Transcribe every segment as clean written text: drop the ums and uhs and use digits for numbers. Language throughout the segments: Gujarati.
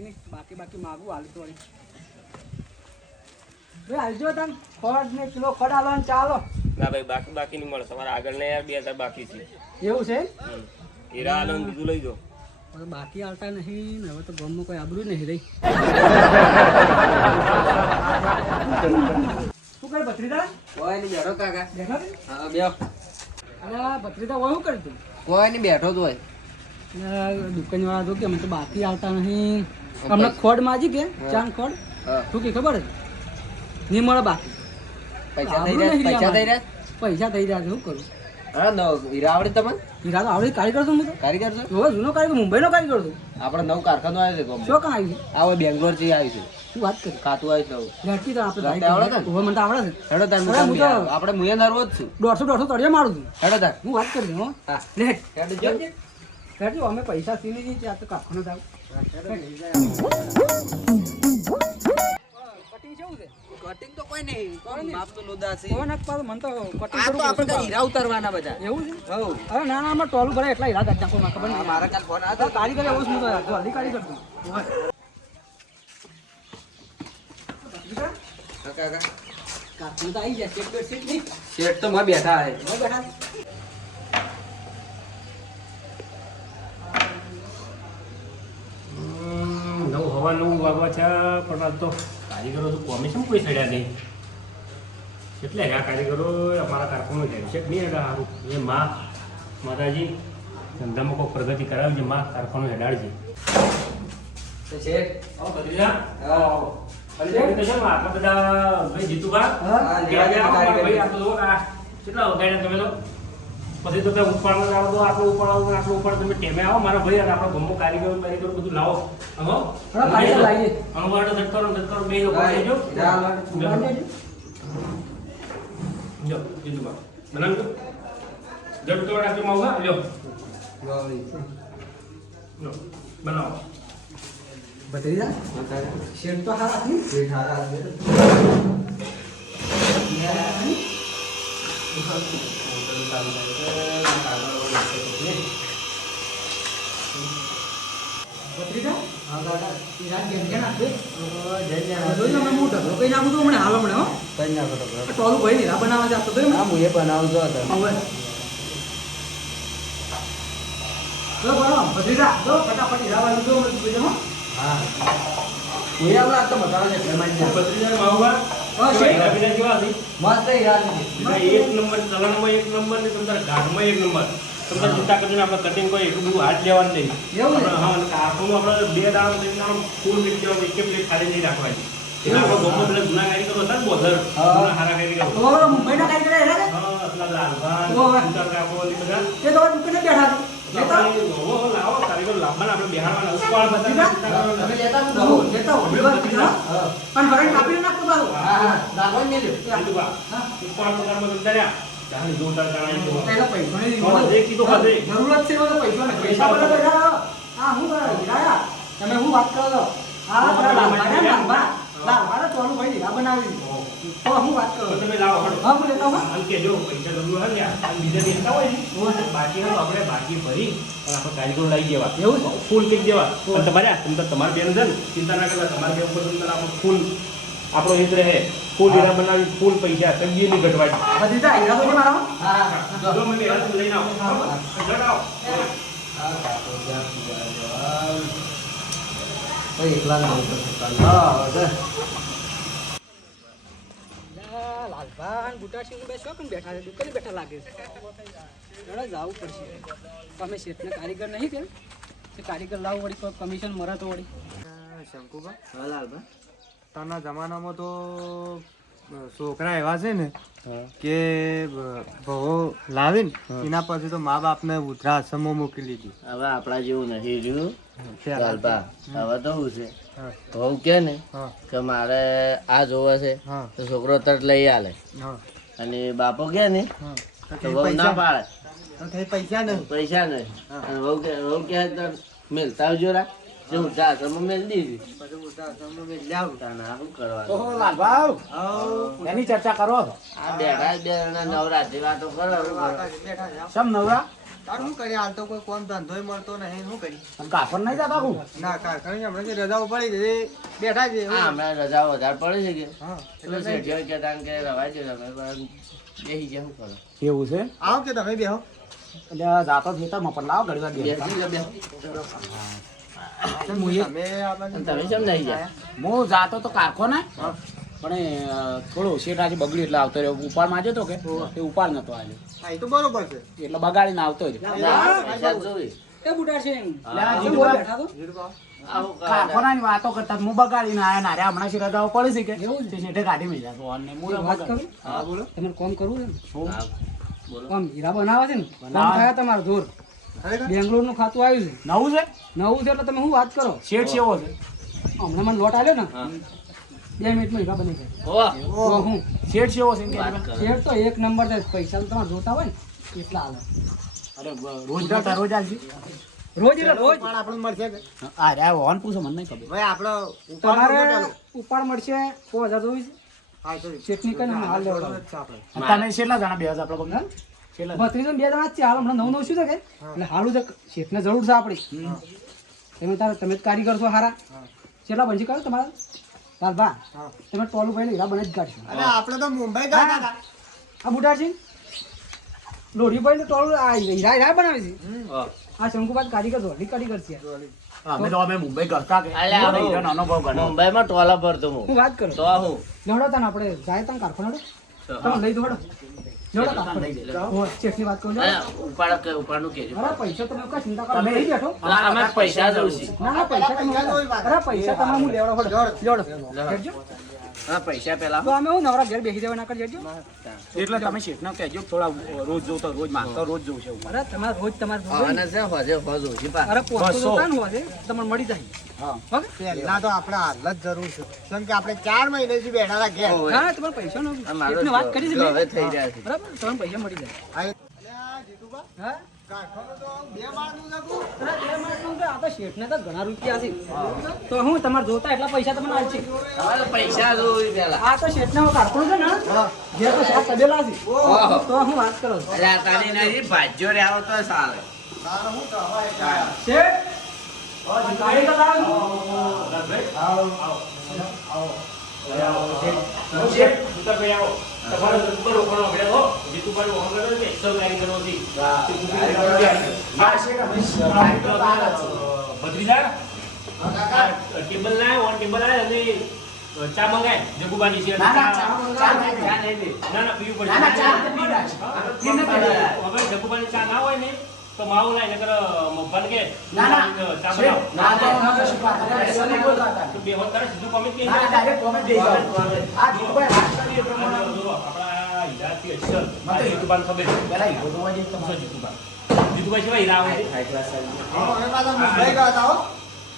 નહીં બાકી માગું હાલ તો ભાઈ હાલજો તને ખોડ ને કિલો ખોડ આલો ને ચાલો ના ભાઈ બાકી નહીં મળે તમારે આગળ ને યાર 2000 બાકી છે એવું છે હીરા આલો ને બીજું લઈ જાઓ બાકી આવતા નહીં ને હવે તો ગામમાં કોઈ આબરૂ નહીં રહી શું કરે ભત્રીજા કોઈ નહીં બેઠો કાકા બેઠા હા બેહો અરે ભત્રીજા હોય શું કર્યું તું કોઈ નહીં બેઠો તો હોય દુકાન વાળા તો કે અમે તો બાકી આવતા નહીં હમણાં ખોડ માજી કે ચાંદ ખોડ શું કે ખબર નહીં મળે બાકી પૈસા થઈ રહ્યા પૈસા થઈ રહ્યા છે શું કરું હા નો હીરા આવડે તમને હીરા તો આવડે કારીગર છું હું તો કારીગર છો હવે જૂનો કારીગર મુંબઈનો કારીગર છું આપણે નવું કારખાનું આવ્યું છે ગામમાં. શું કાં આવી આ બેંગ્લોર થી આવ્યું છે શું વાત કરી ખાતું આવ્યું છે લડકી તો આપણે લડકી આવડે ને? હવે મને તો આવડે છે હેડો તાર અરે હું તો- આપણે મુએ નરવો જ છું 150 તળિયા મારું છું હેડો તાર હું વાત કરી હો હા લે હેડો જો હેડજો અમે પૈસા સીની જઈએ ત્યાં તો કારખાનો જાવ કટિંગ કેવું છે કટિંગ તો કોઈ નહીં માપ તો લોદા છે કોણ એક પાછું મને તો કટિંગ આ તો કરવું આપણે ઓછું હીરા ઉતારવાના બધા ભાવે. એવું છે હઉ અરે ના ના અમારે ટોલું ભરે એટલા હીરા કાઢી નાખો મને ખબર આ નહીં મારા કાલ ફોન આ તો કારીગર એવું જ હું તો જલ્દી કારીગર છું કાકા કારખાનું તો આવી જાય સેટ બેટ સેટ નહીં શેઠ તો માં બેઠા હે હવે બેઠા નવ હવા 9 વાગવા છે પણ આજ તો કારીગરો તો કોમી શું કોઈ સડ્યા નહીં એટલે આ કારીગરો અમારા કારખાનું જાય છે નહીં એટલે સારું એ માતાજી ધંધામાં કોઈ પ્રગતિ કરાવજે કારખાનું હેડાડજે તો શેઠ આવો ભત્રીજા આવો આવો આપણે બધા ભાઈ જીતુભા હા, ભાઈ આપણે તો કેટલા વગાડ્યા તમે તો પછી તો તમે ઉપાડવા લાવો તો આટલું ઉપાડો તમે ટેમે આવો મારા ભાઈ અને આપણો ગમો કારીગર બધું લાવો હો થોડા કારીગર લાવીએ અનુવાડો ધટકારો બે લોકો જો જો જીતુભા બનાવજો જડ તો રાખજો માવા લ્યો લો બનાવો ભત્રીજા શેઠ તો હારા છે શેઠ હારા છે ભત્રીજા હા દાદા હીરા કેમ કે નાખે જોઈ લો મેં મોટા કઈ નાખું તો હમણાં હાલ હમણાં હો કઈ ના કરો ટોલું ભાઈ હીરા બનાવવા જતો તો હા હું એ બનાવજો હતો હવે જો બનો ભત્રીજા જો ફટાફટ હીરા વાળું જો મને જોજો હો હા હું એ આપણે આ તો મસાલા છે ફેરમાઈ જાય ભત્રીજા માવા હા શેઠ અભિનય કેવા હતી મસ્ત હીરા છે એક નંબર ચલણમાં એક નંબર ને તમારા ઘાટમાં એક નંબર તમને ચિંતા કરજો ને આપણે કટિંગ કોઈ એટલું બધું હાથ લેવાનું નહીં એવું ને? હા અને કારખાનું આપણે 2 દામ 3 દામ ફૂલ લીટ દેવાનું એક પ્લેટ ખાલી નહીં રાખવાની એટલે આપણે ગોમો પેલા જૂના કારીગરો હતા ને બોધર જૂના હારા કારીગરો તો મુંબઈના કારીગર હીરા કે હા એટલા લાલભાન ઓહો. ઉતાર કાકો ને બધા તે તો દુકાને બેઠા છે લેતા આપણે ઓહો લાવો કારીગર લાવવાના આપણે બેહાડવાના ઉપાડ બધા ચિંતા કરવાનો તમે નથી. લેતા હું બહુ લેતા હો ભત્રીજા પણ ભરણ કાપી નાખતો બારો હા હા દાખવણ ને લ્યો કીધું બા, ઉપાડ પગારમાં તમે કર્યા જાણે જોરદાર કરાવી દો પહેલા પૈસા નહીં હા, જે કીધું ખાધે. જરૂરત છે એવો તો પૈસા ને પૈસા બધા બેઠા રહો. હા હું કરે હીરા તમે હું વાત કરો છો હા પેલા લાલભાઈ તો ભાઈ હીરા બનાવી દીધો તો હું વાત કરો તો તમે લાવો હળો. હા હું લેતા હું આમ કે જો પૈસા જરૂર હોય ને આ બીજા દેતા હોય ને બાકી હોય તો આપણે બાકી ભરી અને આપણે કારીગરો લઈ દેવા એવું છે? ફૂલ કઈ દેવા પણ તમારે તમારે બેન છે ને ચિંતા ના કરવા તમારે બેન ઉપર તમને આપણે ફૂલ આપણો હિત રહે ફૂલ હીરા બનાવી ફૂલ પૈસા કઈ નહીં ઘટવાડી ભત્રીજા હીરા તો છે મારા હા હા જો મને હેરા લઈને આવો જડ આવો કોઈ એકલા નહીં કરતા હા લાલભાન બુટાસિંહ બે શોખન બેઠા છે દુકાને બેઠા લાગે છે જરા જવું પડશે તમે શેઠને કારીગર નહીં કે તે કારીગર લાવો વળી કોઈ કમિશન મરે તો વળી શંકુભા હા લાલભા તાના જમાનામાં તો છોકરા એવા છે ને કે બહુ લાવીને એના પછી તો મા બાપને વૃદ્ધાશ્રમમાં મૂકી લીધી હવે આપણા જેવું નહીં રહ્યું હા. હવે તો શું છે હા. બહુ કે ને હા કે મારે આ જોવે છે હા તો છોકરો તરત લઈ આલે હા અને બાપો કે ને હા તો બહુ ના પાડે તો કઈ પૈસા નહીં પૈસા નહીં અને બહુ કે તો મેલતા આવજો રા જે વૃદ્ધાશ્રમમાં મેલ દીધી પછી વૃદ્ધાશ્રમમાં મેં લાવું. તાને આ શું કરવાનું લાલભાવ એની ચર્ચા કરો આ બેઠા બે જણા નવરાત્રી વાતો કરો બેઠા છે. સમ નવરા તાર શું કરીએ હાલ તો કોઈ કોમ ધંધોય મળતો નહીં શું કરી અને કાપડ નહીં જતા હું ના કારખાને હમણાં જે રજાઓ પડી છે એ બેઠા છે હા હમણાં રજાઓ વધારે પડે છે કે હા એટલે શેઠિયો કહેતા કે રવા જો તમે પણ બેસી ગયા શું કરો એવું છે આવો કે તમે બેહો એટલે જાતો ખેતરમાં પણ લાવો ઘડી વાર બેસતા. બેસી જાઓ, બેસો. તમે આ બાજુ અને તમે કેમ નહીં ગયા હું જાતો તો કારખાને પણ એ થોડો શેઠ આજે બગડ્યું એટલે આવતો રહ્યો ઉપાડ માંગ્યો તો કે એ ઉપાડ નતો આવ્યો હા એ તો બરોબર છે એટલે બગાડીને આવતો જ ના, પૈસા જોઈ એ બુટાર છે લા, શું જીતુભા. બેઠા તો? આવું કરો. કારખાનાની વાતો કરતા હું બગાડીને આયા ના રે હમણાં શી રજાઓ પડી છે કે તે શેઠે કાઢી મેલ્યા તો અને હું એક વાત કરું હા બોલો તમારે કોમ કરવું છે ને હા, બોલો આમ હીરા બનાવે છે ને કોમ બનાવે. થયા તમારે જોર ખરેખર? બેંગ્લોર નું ખાતું આવ્યું છે નવું છે નવું છે એટલે તમે શું વાત કરો શેઠ છે એવો છે હમણાં મને લોટ આવ્યો ને હા. 2 મિનિટમાં હીરા બની જાય ઓહ, તો હું શેઠ છે એવો છે એમ કે વાત તમે? કરો. શેર તો એક નંબર છે પૈસા તો તમારે જોતા હોય ને એટલા હાલે અરે રોજ ના રોજ આવશે રોજ એટલે રોજ પણ આપણને મળશે કે આ રે હોન પૂછો મને નહીં ખબર ભાઈ આપણો ઉપાડ તમારે તો ચાલો. ઉપાડ મળશે 5024 હા તો ચેટની કઈ હાલ લેવડાવો. જોડે જ છે આપણે. અને તમે કેટલા જણા બે હજાર આપણે કોમ કેટલા ભત્રીજો ને 2 જણા જ છે હાલ હમણાં 9 શું છે કે એટલે હાલું છે શેઠને જરૂર છે આપણી તમે જ કારીગર છો હારા કેટલા બંજી કરો તમારા લાલભા હા. તમે ટોલું ભાઈ હીરા બને જ કાઢશો અને આપણે તો મુંબઈ ગયા હતા આ બુટાર છે લોઢી ભાઈ ટોલું આ હીરા હીરા બનાવે છે ઓહ. આ શંકુબાદ કારીગર છે કારીગર છે અમે તો અમે મુંબઈ કરતા કે અલ્યા, મને હીરાનો અનુભવ ગણો મુંબઈમાં ટોલા ભરતો હું હું વાત કરું તો હું લેવડો તને આપણે જાય તને કારખાનો તમે લઈ દો હેડો લેવડો કારખાનો ચેટની વાત કરું અરે, ઉપાડનું કહેજો. અરે પૈસા તમે કઈ ચિંતા કરો તમે લઈ બેઠો ના, અમે પૈસા જોઉં છું. ના ના પૈસા તમે અરે પૈસા તમારે હું લેવડો હેડો લેવડો હેડજો હા, પૈસા પેલા તો અમે હું નવરા ઘેર બેસી દેવા ના કરી જજો એટલે તમે શેઠને કહેજો થોડા રોજ જોતો રોજ માંગતો રોજ જોઉં છે અરે તમારે રોજ તમારે જોવે ને. આને છે હોજે હોજ ઓછી પા. અરે પોતો બસો. જોતા ને હોજે તમારે મળી જાય હા ઓકે પહેલા તો આપણે હાલ જ જરૂર છે કેમ કે આપણે 4 મહિનેથી બેઠા હતા ઘેર ઓવે. હા તમારે પૈસા નો આ મારો એટલી વાત કરી છે જો હવે મેં. થઈ રહ્યા છે. બરાબર તમને પૈસા મળી જાય અલ્યા, જીતુભા, હા કારખાનું તો 2 માળનું છે કું? અરે બે માણસનું તો આ તો શેઠને તો ઘણા રૂપિયા છે તો હું તમારે જોતા એટલા પૈસા તમને આલશે હવે પૈસા જોઈ પેલા. આ તો શેઠને હું કારખાનું છે ને જે તો શાક તબેલા છે ઓહો. તો હું વાત કરો છું. અરે આ તારી નહીં ભાજ્યો રે આવો તો સારું. તારે શું કહેવાય? શેઠ ગાડી તો લાવો. ટેબલ લાય ઓન ટેબલ લાય અને ચા મંગાય જગુબાની છે ના, ના, ચા નહીં. ચા નહીં દે. ના ના પીવું પડશે ના ના ચા નથી પીડા છે. એ નથી પીડા. હવે જગુબાની ચા ના હોય ને તો માવું લાય નકર મફન કે ના ના ચા શેઠ, બનાવો ના તો અમે શું વાત કરે, એસો નહીં બોલતા હતા. તો બે વખત તારે સીધું comment કરી ના ના ડાયરેક્ટ કોમેન્ટ દઈ જાઓ. આ જીતુભાઈ વાત કરી એ પ્રમાણે આપણા હીરાથી અસલ મને જીતુબાને ખબર છે. પેલા હીરો જોવા જઈએ તમારે. જીતુભાઈ સિવાય હીરા આવે છે? હા, અમે પાછા મુંબઈ ગયા હતા હો.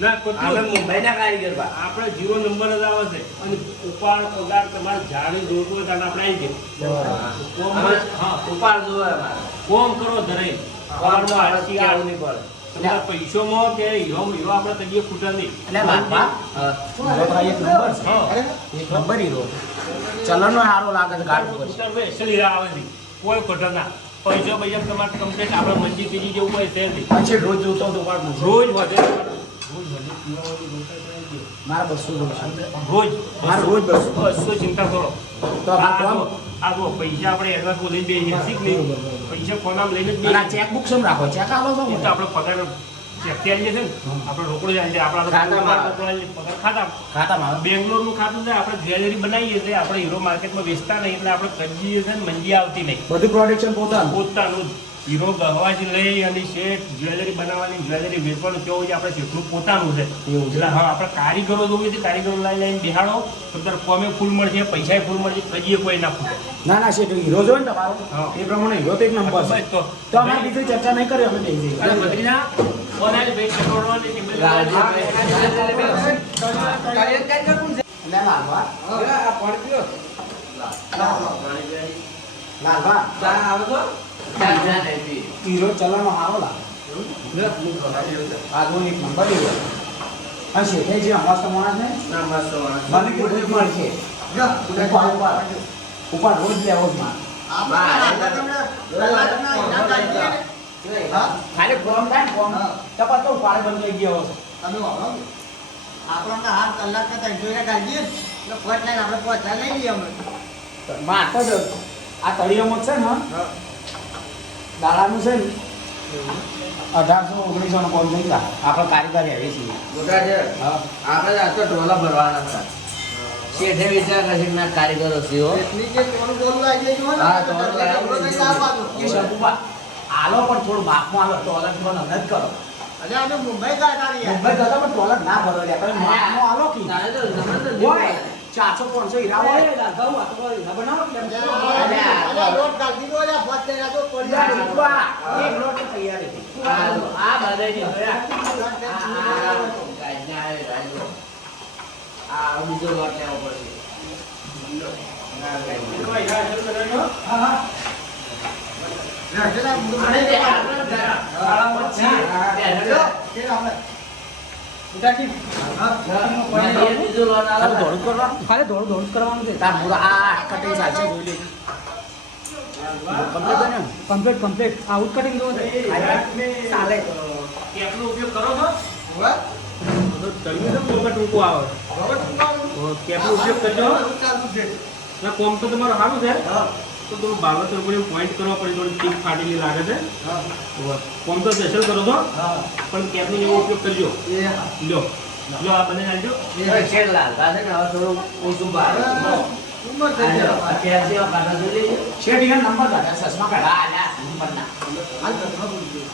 ના કોઈ અમે મુંબઈના કારીગર બા. આપણે જીરો નંબર જ આવે છે અને ઉપાડ પગાર તમારે જાણી જોતું હોય ત્યારે આપણે આવી જાય અમે હા ઉપાડ જોવે અમારે. કોમ કરો ધરાઈ સવારમાં આળસી આવું નહીં પડે. તમારા પૈસોમાં કે હીરો આપણે તગીએ ખૂટા નહીં એટલે લાલભા, હા. હીરોભાઈ એક નંબર છે. હા એક નંબર હીરો છે. ચલણનો સારો લાગે છે ગાઢ ઉપર. ખૂટા ભાઈ અસલ હીરા આવે છે કોઈ ખોટા ના પૈસો પૈસા તમારે કમ્પ્લેટ આપણે મંજી ત્રીજી જેવું હોય તે જ પછી રોજ જોતો હતો પણ રોજ વધે રોજ વધે પીવાનું રોજ મારા 200 જોઉં છે. રોજ મારે રોજ 200. 200 ચિંતા કરો તો આ કોમ? આ જો પૈસા આપણે એડવાન્સ લઈને બેસીએ શીખ નહીં પૈસા ફોનામાં લઈને જ અને આ બેસીએ. ચેકબુક શેમ રાખો? ચેક આલો છો એ તો આપણે પગાર ચેકથી આવી જશે ને આપણે રોકડો જ આવી જાય આપણે ખાતામાં. રોકડો આવી જાય, પગાર ખાતા ખાતામાં આવે. બેંગ્લોરનું ખાતું છે આપણે જ્વેલરી બનાવીએ છીએ આપણે હીરો માર્કેટમાં વેચતા નહીં એટલે આપણે કજીએ છે ને મંજી આવતી નહીં બધું પ્રોડક્શન પોતાનું. પોતાનું જ હીરો ગહવાથી લઈ અને શેઠ જ્વેલરી બનાવવાની જ્વેલરી વેચવાનું કેવું છે આપણે શેઠનું પોતાનું છે એવું છે. એટલે હા આપણે કારીગરો જોઈએ છે કારીગરો લઈને બિહાડો તો તારે કોમે ફૂલ મળશે પૈસાએ ફૂલ મળશે કજીએ કોઈ ના ફૂટે ના ના શેઠ હીરો જોયો ને તમારો હા. એ પ્રમાણે હીરો તો એક નંબર છે. બસ તો તો અમારે બીજી ચર્ચા નહીં કરી અમે થઈ જઈએ. અરે ભત્રીજા, ફોન આલે ભાઈ ચટોડો ને ટેબલ એટલે લાલભા, લાલભા, ચા નહીં પી. હીરો ચલણનો સારો લાગે. આજનો એક નંબર હીરો. અને શેઠે જે અમાસ માણસ ને ના, મસ્ત માણસ. મને કે રોજ મળશે. ઉપર રોજ લેવો જ મારે. આપણે તમને પહેલા જ ના હીરા કાઢીએ ને, હા ખાલી ફોર્મ થાય ને ફોર્મ હા. તો પાછો ઉપાડે બંધ થઈ ગયો હશે. તમે વાળો આપણને હાથ કલાક ને 300 કાઢીએ એટલે પોચ લઈને આપણે પોચા લઈ લઈએ અમે માત્ર જ આ તળિયામાં છે ને દાડાનું છે ને 1800-1900 નો કોમ થઈ ગયા આપણે કારીગરી આવી છીએ. મોટા છે હા આપણે આ તો ઢોલા ભરવાના હતા શેઠે વિચાર કરે છે ના કારીગરો છે હો એટલી જે કોનું બોલવું આવી ગયું હોય હા, ને તો તો ઢગલો લઈને આવવાનું. એ શંકુબા આલો પણ થોડું બાપમાં આલો ટોલટ પણ મદદ કરો. અરે અમે મુંબઈ ગયા હતા યાર. મુંબઈ જતા પણ ટોલટ ના ભરો લે તમે બાપમાં આલો કી તારે તો જબરદસ્ત હોય 400-500 હીરા હોય. અરે લોટ કાઢી દીધો યાર, પોચ લઈને આવતો પડી યા જાય. શંકુબા, એક લોટ તો તૈયાર હતી. આ બધાય આ બીજો લોટ લેવો પડશે અને તે આપણે શાળામાં છીએ. બીજો લોટ તારે આવે દોડું કરવાનું? ખાલી દોડું જ કરવાનું છે. તાર પૂરા આ કટિંગ સાચે જોઈ લેજે. કમ્પ્લીટ બન્યો ને? કમ્પ્લીટ આઉટ કટિંગ જોવો છે. ચાલે. કેપનો ઉપયોગ કરો છો હવે? તો તળિયું તો મોટા ટૂંકું આવે હવે શું કરવાનું? તો કેપનો ઉપયોગ કરજો ચાલુ છે. ના કોમ તો તમારું સારું છે હા. તો થોડું બાબત પોઈન્ટ કરવા પડે થોડી ટીક ફાટેલી લાગે છે હા. કોમ તો સ્પેશિયલ કરો છો હા. પણ કેપનો એવો ઉપયોગ કરજો એ હા. લ્યો લ્યો આ બને નાખજો શેર લાલ પાસે ને હવે થોડું ઓછું બહાર ઉંમર થઈ ગઈ. અત્યાર જેવા કાઢા જોઈ લેજો શેઠ ઈના નંબર કાઢ્યા, ચશ્મા કાઢ્યા. આ લ્યા, નંબરના. હાલ ઘરમાં બોલી ગયો.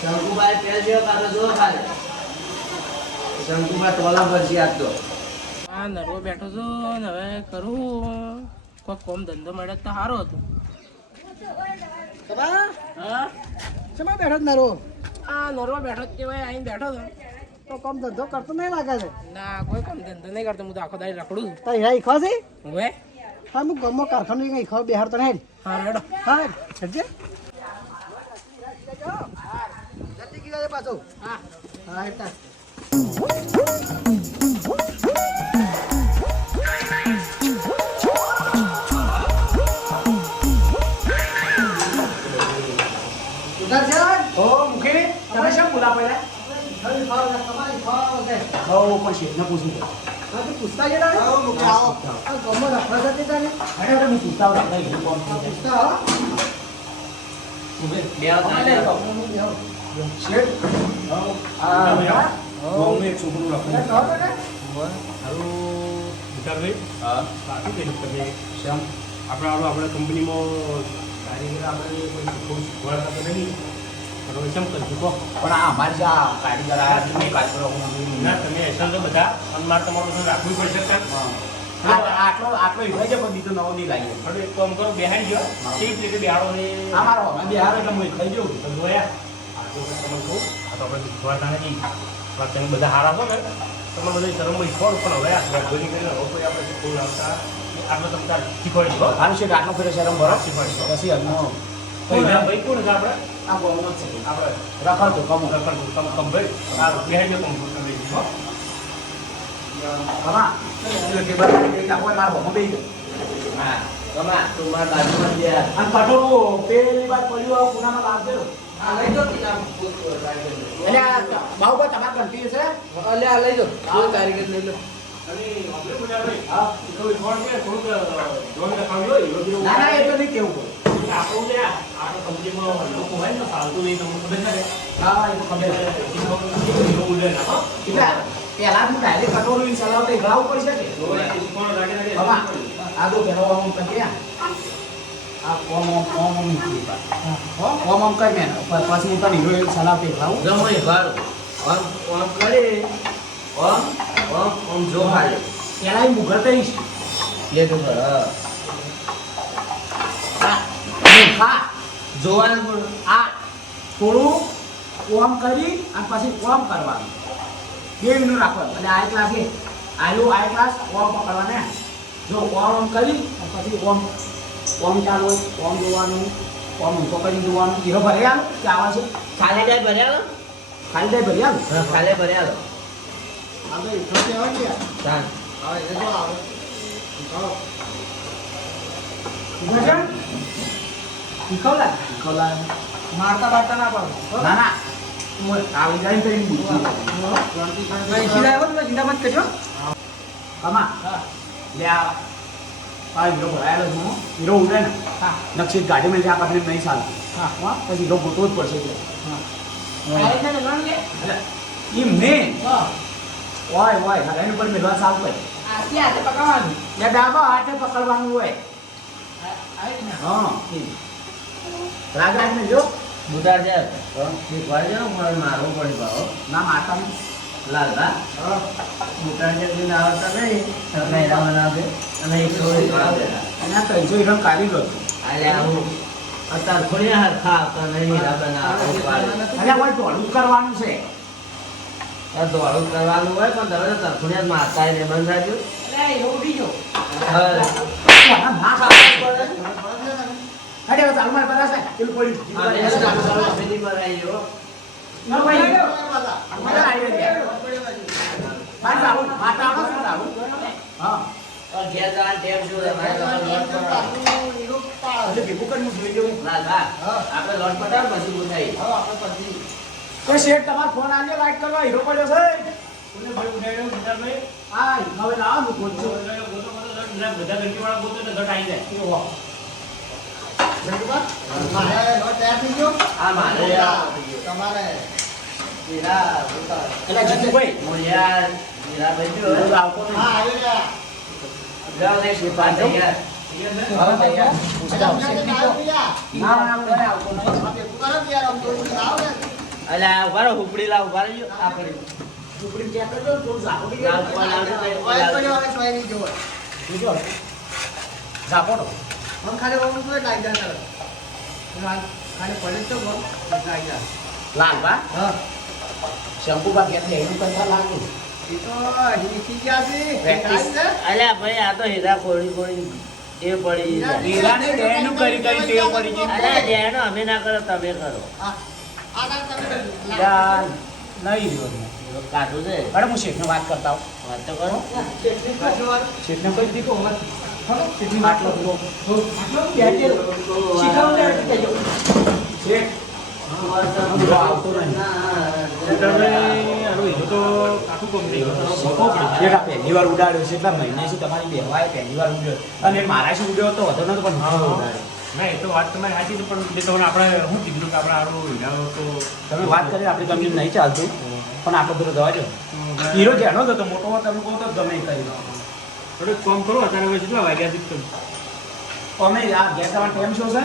શંકુભાઈ પેલ જેવો કાઢો જોવો ખાલી શંકુભાઈ ટોલા ભરસી આપતો આ નરવો બેઠો છું ને હવે કરું કોઈ કોમ ધંધો મળે તો સારો હતો. હા શેમાં બેઠો જ નરો? આ નરવો બેઠો જ કહેવાય આઈને બેઠો હતો. તો કામ ધંધો કરતો નહીં લાગે છે. ના કોઈ કામ ધંધો નહીં કરતો, હું તો આખો દાડી રખડું છું. તો હીરા ઈખો છે? હવે હા હું ગમો કારખાનું કઈ ઈખો બેહાર તો નહીં. હા રેડો. હા હેડજે. જલ્દી કીધા છે પાછો. હા હા હેડતા. ઓ, મુખી, તમે શેમ બોલા પડ્યા? તમારી ખાવા છે. હઉ, પણ શેઠને પૂછવું પડે. હા તું પૂછતા જતા ને? આવો મુકે આવો. આ ગમો રખડા જતી તા ને? અરે, અરે, હું પૂછતા હોઉં, આપણે ઘરે કોમ થઈ જાય. પૂછતા આવો. શેઠ, આ ગામનું એક છોકરું રાખું. એટલે કહો તો ને? સારું વિચારભાઈ હા, સાચું કીધું તમે શેમ? આપણે કંપનીમાં કારીગર આપણે કોઈ થોડું શીખવાડતા તો નહીં પણ હવે કેમ કરશું કહો પણ આ અમારે જે આ કારીગર આયા છે, મેં કારીગરો હું ના તમે એસલ તો બધા અને મારે તમારું તો રાખવું પડશે કાં આટલો ઈભાઈ છે પણ બીજો નવો નહીં લાગ્યો. હવે એક કામ કરો બેહાડી ગયો ઠીક રીતે બેહાડો ને આ મારો હવે બિહાર એટલે હું ખાઈ જઉં. તો જોયા આ તો તમને કહું આ તો આપણે શીખવાડતા નથી પણ તમે બધા હારા છો ને તમે બધા શરમમાં શીખવાડો પણ હવે આ ધોની કરીને હવે કોઈ આપણે શીખવું આવતા આપણે તમે તાર શીખવાડી દો હારું શેઠ, આટલો ફેરો શરમ ભરો. શીખવાડી દો પછી હજુ ભાઈ કોણ છે આપણે આ ગામનો જ છે. આપણે રખડતો કમો. ભાઈ આ બેહાડી ગયો તમે હો કમા, એટલે કે બધા એક આપણે મારા ભમો બેહી ગયો. હા કમા તું મારા બાજુમાં જ યાર અને કટોરું પેલી વાત પડ્યું આવું પુનામાં લાવજો. આ લઈ દો તી આમ એટલે આ બાહુબા તમારે કંટીન્યુ છે? અલે આ લઈ દો કોઈ કારીગર લઈ લો અને આપણે બધા ભાઈ હા તો થોડું કે થોડુંક જોન ખાવી હોય એવો ના ના, એ તો નહીં કેવું પડે. આપણું જે આપણે કંપનીમાં લોકો હોય ને ચાલતું નહીં તમને ખબર છે ને હા, એ તો ખબર છે. એટલે એટલે પહેલા હું ડાયરેક્ટ કટોરું ચલાવતો ઘાવ પડશે કે કમા, આ તો પેલો આમ કરી આ કોમ મૂકી કોમ આમ કરી મેં પછી હું તને હીરો ચલાવતો ઘાવ. જમણી ઘર ઓમ ઓમ કરે ઓમ ઓમ ઓમ જો હાલે પેલા એ મુઘલ કહીશ. લે તો ઘર હા, જોવાનું પણ આ થોડું ઓમ કરી અને પછી ઓમ કરવાનું. 2 મિનિટ રાખવાનું. એટલે આ ક્લાસ એ આયલું આ ક્લાસ ઓમ પકડવાને. જો ઓમ કરી અને પછી ઓમ ચાલુ હોય ઓમ જોવાનું, ઓમ ઊંચો કરી જોવાનું. હીરો ભરી આલું કે આવે છે? ખાલી ડાય ભર્યા લો ખાલી દઈ ભરી આલું. હા ખાલી ભર્યા લો આ તો ઈખો કહેવાય ને યાર. ચાલ હવે એને જો આવે. ઈખો. ઊભા છે? શીખવલા શીખવલા મારતા બારતા ના પડો ના ના હું આવી જાય તો એની બુદ્ધિ સીધા આવ્યો તો ચિંતા મત કરજો કમા લે આ હીરો ભરાયેલો છું હું. હીરો ઉડે ને હા નક્ષિત ગાડીમાં જ્યાં આપણે નહીં ચાલતું હા હા પછી હીરો ગોતવો જ પડશે એટલે આ રીતના ને ગણ લે એમ ને હા હોય હોય હરાઈની ઉપર મેળવા ચાલુ હોય આટલે હાથે પકડવાનું લે ડાબો હાથે પકડવાનું હોય આ રીતના હા એમ. રાગ રાગ ને જો બુધા છે શીખવા જાવ પણ મારવું પડે ભાવ ના મારતા નહીં. લાલબા બુધા છે દિન આવતા નહીં તમને એના બનાવે અને એક થોડી બનાવે અને આ 300 હીરો કાઢી લો અરે આવું અત્યારે થોડી હરખા આવતા નહીં હીરા બનાવે અરે કોઈ ટોળું જ કરવાનું છે દોડું કરવાનું હોય પણ તમે તરફુણિયા જ મારતા હોય ને બંધ રાખ્યું અરે એ ઉડી જો આના ના ખાવા અરે હવે ચાલુ મારે બરાબર છે પેલું પડ્યું પેલી મરાઈ જો ના ભાઈ મજા આવી રહી બાર આવું માતા આવો શું આવું હા ઘેર જવાનું ટેમ શું છે મારે એટલે ભેગું કરી મૂકી દેજો લાલબા આપણે લોટ પટાવ પછી ઉઠાઈ તો શેઠ તમારો ફોન આજે લાઈટ કરવા હીરો પડ્યો છે હા હવે લાવો હું ગોત છું બધા ગંટીવાળા ગોતો તો ઘટ આવી જાય આ મારે એટલે જીતુભાઈ મોયા જીરા ભાઈ જો રોજ આવતો નહીં જાવ ને શિફાન તૈયાર હવે તૈયાર પૂછતા આવશે ના ના કોઈ આવતો નહીં અલ્યા ઉભા રહો હુપડી લાવ ઉભા રહેજો આ પડી ટુકડી ચેક કરજો થોડું ઝાપડી લાવ કોણ આવશે જોજો ઝાપડો લાલબા શંકુબા કે એનું કરતા લાગે અલ્યા ભાઈ આ તો હીરા કોળી કોળી એ પડી જાય. હીરાને ડેનું કરી કરી ટેવ પડી ગઈ અલ્યા જેનો અમે ના કરો તમે કરો યાર નહીં રહ્યો કાઢું છે અરે હું શેઠને વાત કરતા હોઉં વાત તો કરો શેઠને કહી દીધો શેઠની માટલો દીધો શેઠ હું આવતો નહીં શેઠ આ પહેલી વાર ઉડાડ્યો છે એટલા મહિનાથી તમારી બેહવાએ પહેલી વાર ઉડ્યો અને મારા શું ઉડ્યો હતો વધુ નતો પણ હવે ઉડાડ્યો ના એ તો વાત તમારી સાચી છે પણ જે તમને આપણે શું કીધું કે આપણે આરો હીરા તો તમે વાત કરી આપણી કંપની નહીં ચાલતું પણ આટલો બધો દવા જો હીરો જેનો જ હતો મોટો હોય તમે કહો તો ગમે એ કરી થોડુંક કામ કરો અત્યારે હવે કેટલા વાગ્યા છે અમે આ ઘેર તમારો ટાઈમ શું છે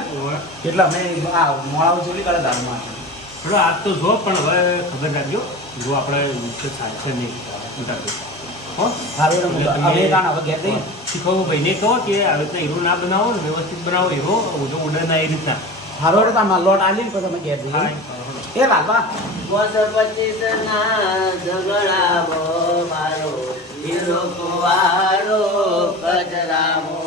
એટલે અમે આ મોળાઓ જોડી કરે દારૂમાં થોડો આજ તો જો પણ હવે ખબર રાખજો જો આપણે ચાલશે નહીં ઉતારજો હો હારું એટલે અમે કાન હવે ઘેર જઈએ શીખવો ભાઈને કહો કે આવી રીતના હીરો ના બનાવો ને વ્યવસ્થિત બનાવો હીરો ઉડો ઉડે ના એ રીતના હારો એટલે તમે લોટ આલી ને પછી તમે ઘેર જઈએ એ લાલબા બસ 25 ના ઝઘડાવો મારો હીરો કુવારો કજરામો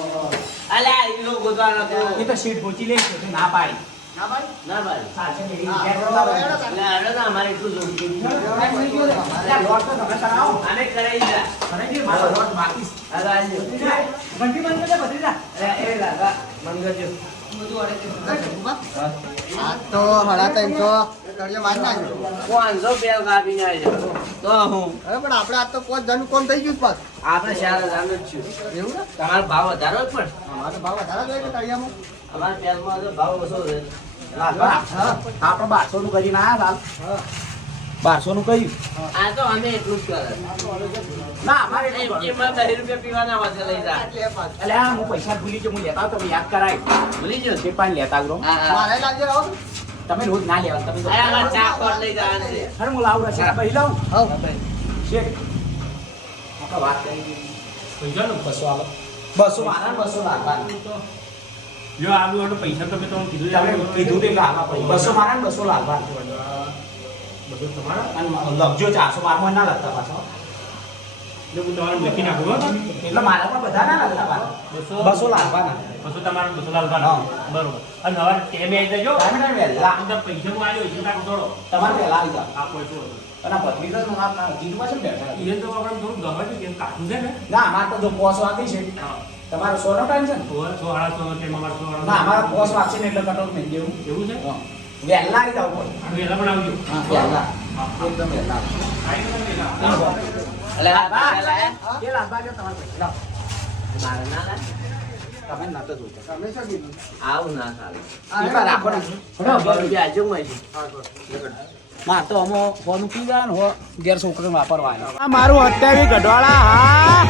અલ્યા હીરો ગોતવાનો તો એ તો સીટ પહોંચી લે છે તો ના પાડી ના ભાઈ સાચે મેરી ઘેર જતા રહો. એટલે અરે ના અમારે એટલું જોડતું અલ્યા, લોટ તો તમે ચડાવો. આને કરાઈ જા અને જે મારો લોટ બાકી છે. હવે આવજો ઘંટી બંધ કરી દે, બધી જા. અરે એ લાગા મંગજો તો હડા 300 મારી નાખ્યો 500 બેલ કાપીને આવજો તો હું અરે પણ આપણે આ તો 5 જણનું કોમ થઈ ગયું પાછું આપણે 4000 જ છું એવું ને તમારો ભાવ વધારો જ પણ અમારો ભાવ વધારે જોઈએ કે તળિયામાં અમારા પેલમાં તો ભાવ ઓછો છે લાલબા, આપણે 1200 નું કરીને આયા લાલ. 1200 નું કહ્યું. આ તો અમે એટલું જ કરે ના, અમારે એટલું જ. એમાં 10 રૂપિયા પીવાના વાંચે લઈ જા અલ્યા, હું પૈસા ભૂલી ગયો, હું લેતા આવું, તમે યાદ કરાય. ભૂલી ગયો જે પાણી લેતા આવજો. હા હા મારે લાગજો આવો તમે રોજ ના લેવા, તમે તો- અરે અમારે ચા કોટ લઈ જવાનું છે અરે, હું લાવું રસી ભાઈ લાવું. આવો શેઠ, આપણે વાત કરી હતી. પૈસા નો 200 આલો. 200 મારા ને 200 લાલબાના. જો આલુ વાળો પૈસા તો મેં તમને કીધું તમે કીધું તે લાલબા પૈસા. 200 મારા ને 200 લાલબાના. બધું તમારા અને લખજો 400 મારમાં ના લખતા પાછો. એટલે હું તમારે લખી નાખું હો. એટલે મારા પણ બધા ના લખતા પાછા. 200 લાલબાના. બસો તમારા 200 લાલવાના. બરોબર અને હવે ટેમે આવી જજો ટાઈમે ટાઈમે વહેલા. અંદર પૈસા હું આવ્યો એટલું કાઢો થોડો તમારે વહેલા આવી જાવ. આપો એટલું હતું. અને આ ભત્રીજો નું નામ ના કીધું પાછું બેઠા. એ તો આપણે થોડું ગમે છે કેમ કાઢું છે ને ના, અમારે તો જો પોસો આપી છે. હા તમારો 100 નો ટાઈમ છે ને? સો સાડા સો તેમાં અમારે સો ના અમારા બોસ વાગશે ને એટલે કટ ઓફ નહીં દેવું. એવું છે હા. વહેલા આવી જાવ પડે. આ વહેલા પણ આવજો હા વહેલા. એકદમ વહેલા. અલે આ બા, લાયા એ લાંબા કે તમારે પૈસા લાવો. મારે ના લાય તમે નતો જોતા. આવું ના ચાલે પીપા રાખો ને. 100 રૂપિયા આજુ મળશે માં તો અમો ફોન પી જાય ને હો ઘેર છોકરીને વાપરવા આ મારું અત્યારે ગઢવાળા હા